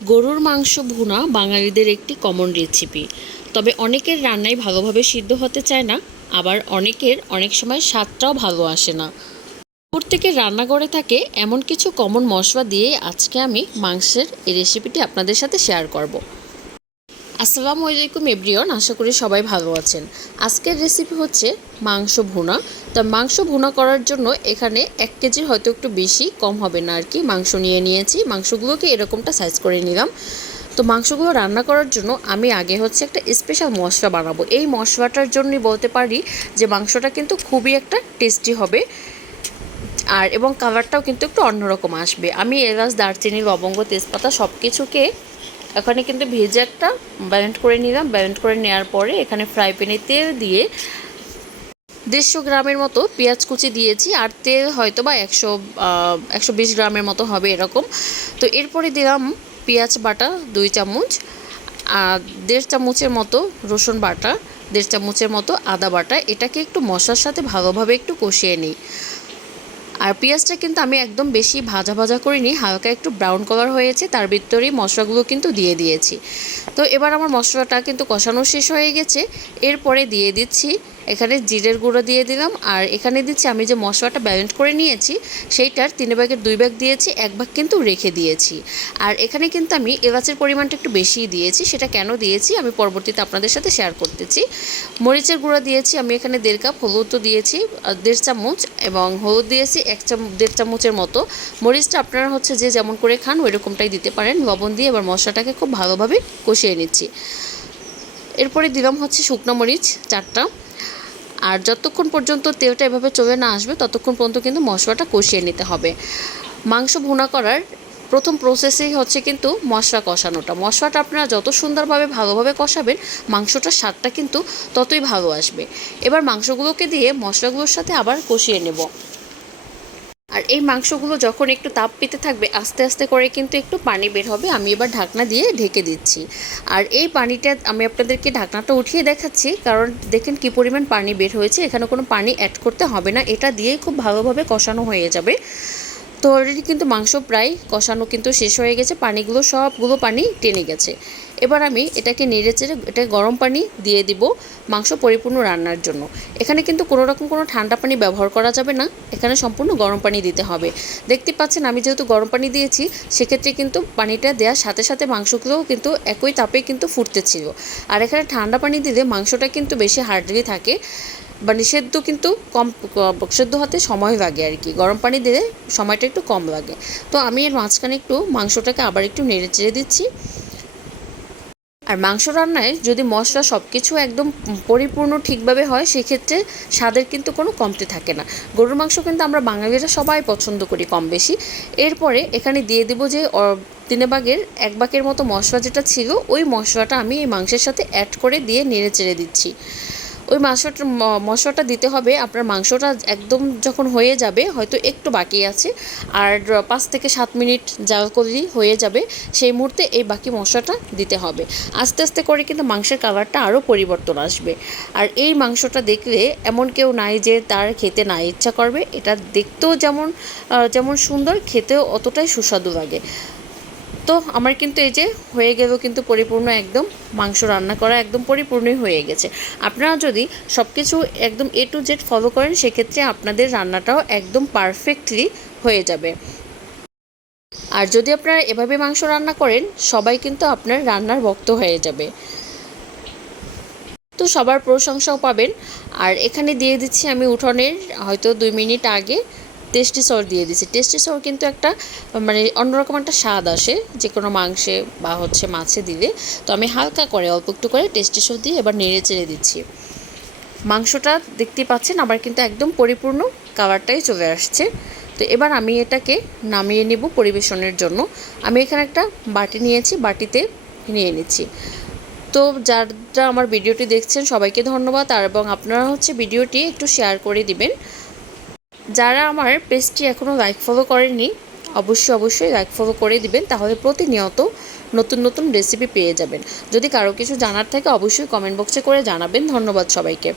গরুর মাংস ভুনা বাঙালিদের একটি কমন রেসিপি তবে অনেকের রান্নাই ভালোভাবে সিদ্ধ হতে চায় না, আবার অনেকের অনেক সময় স্বাদটাও ভালো আসে না। প্রত্যেকের রান্নাঘরে থাকে এমন কিছু কমন মশলা দিয়ে আজকে আমি মাংসের এই রেসিপিটি আপনাদের সাথে শেয়ার করব। আসসালামু আলাইকুম এভরিওন আশা করি সবাই ভালো আছেন। আজকের রেসিপি হচ্ছে মাংস ভুনা। তো মাংস ভুনা করার জন্য এখানে এক কেজির হয়তো একটু বেশি, কম হবে না আর কি। মাংস নিয়ে নিয়েছি। মাংসগুলোকে এরকমটা সাইজ করে নিলাম। তো মাংসগুলো রান্না করার জন্য আমি আগে হচ্ছে একটা স্পেশাল মশলা বানাবো। এই মশলাটার জন্যই বলতে পারি যে মাংসটা কিন্তু খুবই একটা টেস্টি হবে। আর এবং কালারটাও কিন্তু একটু অন্যরকম আসবে। আমি এলাচ, দারচিনি, লবঙ্গ, তেজপাতা সব কিছুকে এখানে কিন্তু ভেজে একটা ব্যালেন্ড করে নিলাম। ব্যালেন্ড করে নেওয়ার পরে এখানে ফ্রাই প্যানে তেল দিয়ে দেড়শো গ্রামের মতো পেঁয়াজ কুচি দিয়েছি। আর তেল হয়তো বা একশো একশো বিশ গ্রামের মতো হবে এরকম। তো এরপরে দিলাম পেঁয়াজ বাটা দুই চামচ আর দেড় চামচের মতো রসুন বাটা, দেড় চামচের মতো আদা বাটা। এটাকে একটু মশলার সাথে ভালোভাবে একটু কষিয়ে নিই। আর পেঁয়াজটা কিন্তু আমি একদম বেশি ভাজা ভাজা করিনি, হালকা একটু ব্রাউন কালার হয়েছে, তার ভিতরেই মশলাগুলো কিন্তু দিয়ে দিয়েছি। তো এবার আমার মশলাটা কিন্তু কষানো শেষ হয়ে গেছে, এরপরে দিয়ে দিচ্ছি এখানে জিরের গুঁড়ো দিয়ে দিলাম। আর এখানে দিচ্ছি আমি যে মশলাটা ব্যালেন্স করে নিয়েছি, সেইটার তিন ভাগের দুই ভাগ দিয়েছি, এক ভাগ কিন্তু রেখে দিয়েছি। আর এখানে কিন্তু আমি এলাচের পরিমাণটা একটু বেশিই দিয়েছি, সেটা কেন দিয়েছি আমি পরবর্তীতে আপনাদের সাথে শেয়ার করতেছি। মরিচের গুঁড়ো দিয়েছি, আমি এখানে দেড় কাপ হলুদও দিয়েছি দেড় চামচ এবং হলুদ দিয়েছি এক চামচ দেড় চামচের মতো। মরিচটা আপনারা হচ্ছে যে যেমন করে খান ওই রকমটাই দিতে পারেন। লবণ দিয়ে এবার মশলাটাকে খুব ভালোভাবে কষিয়ে নিচ্ছি। এরপরে দিলাম হচ্ছে শুকনো মরিচ, চারটা। আর যতক্ষণ পর্যন্ত তেলটা এভাবে চলে না আসবে, ততক্ষণ পর্যন্ত কিন্তু মশলাটা কষিয়ে নিতে হবে। মাংস ভুনা করার প্রথম প্রসেসেই হচ্ছে কিন্তু মশলা কষানোটা। মশলাটা আপনারা যত সুন্দরভাবে, ভালোভাবে কষাবেন, মাংসটার স্বাদটা কিন্তু ততই ভালো আসবে। এবার মাংসগুলোকে দিয়ে মশলাগুলোর সাথে আবার কষিয়ে নেব। আর এই মাংসগুলো যখন একটু তাপ পেতে থাকবে, আস্তে আস্তে করে কিন্তু একটু পানি বের হবে। আমি এবার ঢাকনা দিয়ে ঢেকে দিচ্ছি। আর এই পানিটা আমি আপনাদেরকে ঢাকনাটা উঠিয়ে দেখাচ্ছি, কারণ দেখেন কি পরিমাণ পানি বের হয়েছে। এখানে কোনো পানি অ্যাড করতে হবে না। এটা দিয়েই খুব ভালোভাবে কষানো হয়ে যাবে। তো অলরেডি কিন্তু মাংস প্রায় কষানো কিন্তু শেষ হয়ে গেছে। পানিগুলো, সবগুলো পানি টেনে গেছে। এবার আমি এটাকে নেড়ে চেড়ে এটা গরম পানি দিয়ে দিব মাংস পরিপূর্ণ রান্নার জন্য। এখানে কিন্তু কোনো রকম কোনো ঠান্ডা পানি ব্যবহার করা যাবে না। এখানে সম্পূর্ণ গরম পানি দিতে হবে। দেখতে পাচ্ছেন আমি যেহেতু গরম পানি দিয়েছি, সেক্ষেত্রে কিন্তু পানিটা দেওয়ার সাথে সাথে মাংসগুলোও কিন্তু একই তাপে কিন্তু ফুটতেছিল। আর এখানে ঠান্ডা পানি দিলে মাংসটা কিন্তু বেশি হার্ডলি থাকে। মানে সেদ্ধ কিন্তু কম সেদ্ধ হতে সময় লাগে আর কি। গরম পানি দিলে সময়টা একটু কম লাগে। তো আমি এর মাঝখানে একটু মাংসটাকে আবার একটু নেড়ে চেড়ে দিচ্ছি। আর মাংস রান্নায় যদি মশলা সব কিছু একদম পরিপূর্ণ ঠিকভাবে হয়, সেক্ষেত্রে স্বাদের কিন্তু কোনো কমতে থাকে না। গরুর মাংস কিন্তু আমরা বাঙালিরা সবাই পছন্দ করি কম বেশি। এরপরে এখানে দিয়ে দেবো যে তিনে বাগের এক বাকের মতো মশলা যেটা ছিল, ওই মশলাটা আমি এই মাংসের সাথে অ্যাড করে দিয়ে নেড়ে চেড়ে দিচ্ছি। ওই মাংসটা মশলাটা দিতে হবে। আপনার মাংসটা একদম যখন হয়ে যাবে, হয়তো একটু বাকি আছে। আর পাঁচ থেকে সাত মিনিট যা করলেই হয়ে যাবে, সেই মুহূর্তে এই বাকি মশলাটা দিতে হবে। আস্তে আস্তে করে কিন্তু মাংসের কালারটা আরও পরিবর্তন আসবে। আর এই মাংসটা দেখলে এমন কেউ নাই যে তার খেতে না ইচ্ছা করবে। এটা দেখতেও যেমন যেমন সুন্দর, খেতেও অতটাই সুস্বাদু লাগে। তো আমার কিন্তু এই যে হয়ে গেল কিন্তু পরিপূর্ণ একদম মাংস রান্না করা একদম পরিপূর্ণই হয়ে গেছে। আপনারা যদি সব কিছু একদম এ টু জেড ফলো করেন, সেক্ষেত্রে আপনাদের রান্নাটাও একদম পারফেক্টলি হয়ে যাবে। আর যদি আপনারা এভাবে মাংস রান্না করেন, সবাই কিন্তু আপনার রান্নার ভক্ত হয়ে যাবে। তো সবার প্রশংসাও পাবেন। আর এখানে দিয়ে দিচ্ছি আমি উঠোনের হয়তো দুই মিনিট আগে টেস্টি সর দিয়ে দিছি টেস্টি সর কিন্তু একটা মানে অন্যরকম একটা স্বাদ আসে যে কোনো মাংসে বা হচ্ছে মাছে দিলে। তো আমি হালকা করে, অল্প একটু করে টেস্টি সর দিয়ে এবার নেড়ে চেড়ে দিচ্ছি। মাংসটা দেখতে পাচ্ছেন আবার কিন্তু একদম পরিপূর্ণ কালারটাই চলে আসছে। তো এবার আমি এটাকে নামিয়ে নেব পরিবেশনের জন্য। আমি এখানে একটা বাটি নিয়েছি, বাটিতে নিয়ে নিচ্ছি। তো যারা আমার ভিডিওটি দেখছেন, সবাইকে ধন্যবাদ। আর এবং আপনারা হচ্ছে ভিডিওটি একটু শেয়ার করে দিবেন। যারা আমার পেজটি এখনও লাইক ফলো করেনি অবশ্যই অবশ্যই লাইক ফলো করে দিবেন, তাহলে প্রতিনিয়ত নতুন নতুন রেসিপি পেয়ে যাবেন। যদি কারও কিছু জানার থাকে, অবশ্যই কমেন্ট বক্সে করে জানাবেন। ধন্যবাদ সবাইকে।